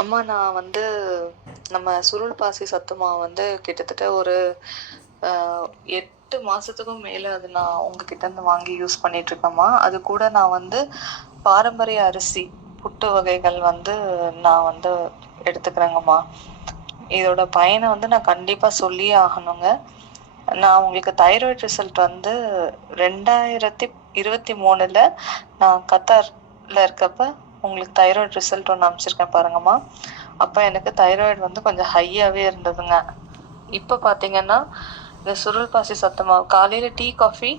அம்மா நான் வந்து நம்ம சுருள் பாசி சத்து மாவு வந்து கிட்டத்தட்ட ஒரு 8 மாசத்துக்கும் மேல அது நான் உங்ககிட்ட இருந்து வாங்கி யூஸ் பண்ணிட்டு இருக்கேம்மா. அது கூட நான் வந்து பாரம்பரிய அரிசி புட்டு வகைகள் வந்து நான் வந்து எடுத்துக்கிறேங்கம்மா. இதோட பயனை வந்து நான் கண்டிப்பா சொல்லியே ஆகணுங்க. நான் உங்களுக்கு தைராய்டு ரிசல்ட் வந்து 2023ல நான் கத்தார்ல இருக்கப்ப உங்களுக்கு தைராய்டு ரிசல்ட் ஒன்று அனுப்பிச்சிருக்கேன் பாருங்கம்மா. அப்போ எனக்கு தைராய்டு வந்து கொஞ்சம் ஹையாகவே இருந்ததுங்க. இப்போ பார்த்தீங்கன்னா இந்த சுருள் பாசி சத்து மாவு காலையில் டீ காஃபி,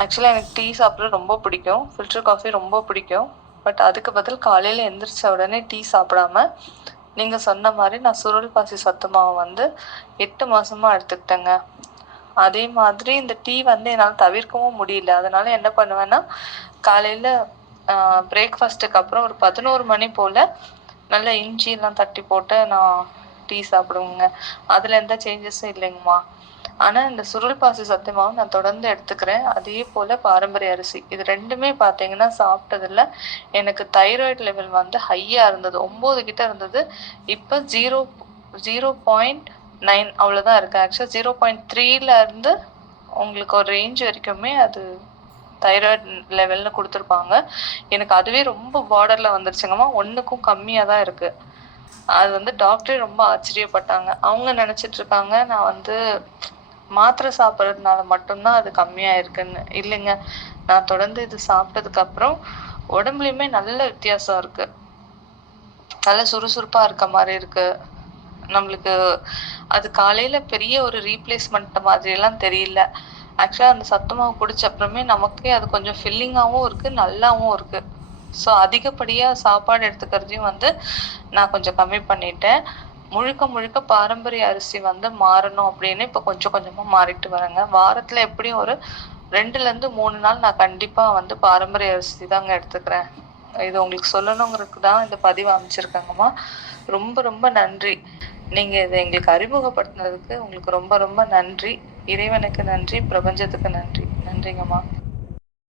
ஆக்சுவலாக எனக்கு டீ சாப்பிட்றது ரொம்ப பிடிக்கும், ஃபில்டர் காஃபி ரொம்ப பிடிக்கும். பட் அதுக்கு பதில் காலையில் எந்திரிச்ச உடனே டீ சாப்பிடாம நீங்கள் சொன்ன மாதிரி நான் சுருள் பாசி சத்து மாவு வந்து 8 மாசமாக எடுத்துக்கிட்டேங்க. அதே மாதிரி இந்த டீ வந்து என்னால் தவிர்க்கவும் முடியல. அதனால என்ன பண்ணுவேன்னா காலையில் பிரேக்ஃபாஸ்ட்டுக்கு அப்புறம் ஒரு 11 மணி போல் நல்லா இஞ்சிலாம் தட்டி போட்டு நான் டீ சாப்பிடுவேங்க. அதில் எந்த சேஞ்சஸும் இல்லைங்கம்மா. ஆனால் இந்த சுருள் பாசி சத்து மாவு நான் தொடர்ந்து எடுத்துக்கிறேன். அதே போல் பாரம்பரிய அரிசி இது ரெண்டுமே பார்த்தீங்கன்னா சாப்பிட்டதில்ல எனக்கு தைராய்டு லெவல் வந்து ஹையாக இருந்தது, 9 கிட்ட இருந்தது. இப்போ 0.9 அவ்வளோதான் இருக்குது. ஆக்சுவலாக 0.3ல இருந்து உங்களுக்கு ஒரு ரேஞ்ச் வரைக்குமே அது தைராய்டு லெவல்னு கொடுத்துருப்பாங்க. எனக்கு அதுவே ரொம்ப பார்டரில் வந்துருச்சுங்கம்மா. 1க்கும் கம்மியாக தான் இருக்குது. அது வந்து டாக்டரே ரொம்ப ஆச்சரியப்பட்டாங்க. அவங்க நினச்சிட்டு இருக்காங்க நான் வந்து மாத்திரை சாப்பிட்றதுனால மட்டும்தான் அது கம்மியாக இருக்குன்னு. இல்லைங்க, நான் தொடர்ந்து இது சாப்பிட்டதுக்கப்புறம் உடம்புலையுமே நல்ல வித்தியாசம் இருக்குது. நல்ல சுறுசுறுப்பாக இருக்க மாதிரி இருக்குது. நம்மளுக்கு அது காலையில் பெரிய ஒரு ரீப்ளேஸ்மெண்ட் மாதிரியெல்லாம் தெரியல. ஆக்சுவலாக அந்த சத்து மாவு குடிச்ச அப்புறமே நமக்கே அது கொஞ்சம் ஃபில்லிங்காகவும் இருக்குது, நல்லாவும் இருக்குது. ஸோ அதிகப்படியாக சாப்பாடு எடுத்துக்கிறதையும் வந்து நான் கொஞ்சம் கம்மி பண்ணிட்டேன். முழுக்க முழுக்க பாரம்பரிய அரிசி வந்து மாறணும் அப்படின்னு இப்போ கொஞ்சம் கொஞ்சமாக மாறிட்டு வரேங்க. வாரத்தில் எப்படியும் ஒரு 2லேருந்து 3 நாள் நான் கண்டிப்பாக வந்து பாரம்பரிய அரிசி தாங்க எடுத்துக்கிறேன். இது உங்களுக்கு சொல்லணுங்கிறதுக்கு தான் இந்த பதிவு அமைச்சிருக்கேங்கம்மா. ரொம்ப ரொம்ப நன்றி. நீங்கள் இதை எங்களுக்கு அறிமுகப்படுத்தினதுக்கு உங்களுக்கு ரொம்ப ரொம்ப நன்றி. இறைவனுக்கு நன்றி, பிரபஞ்சத்துக்கு நன்றி. நன்றிங்கம்மா.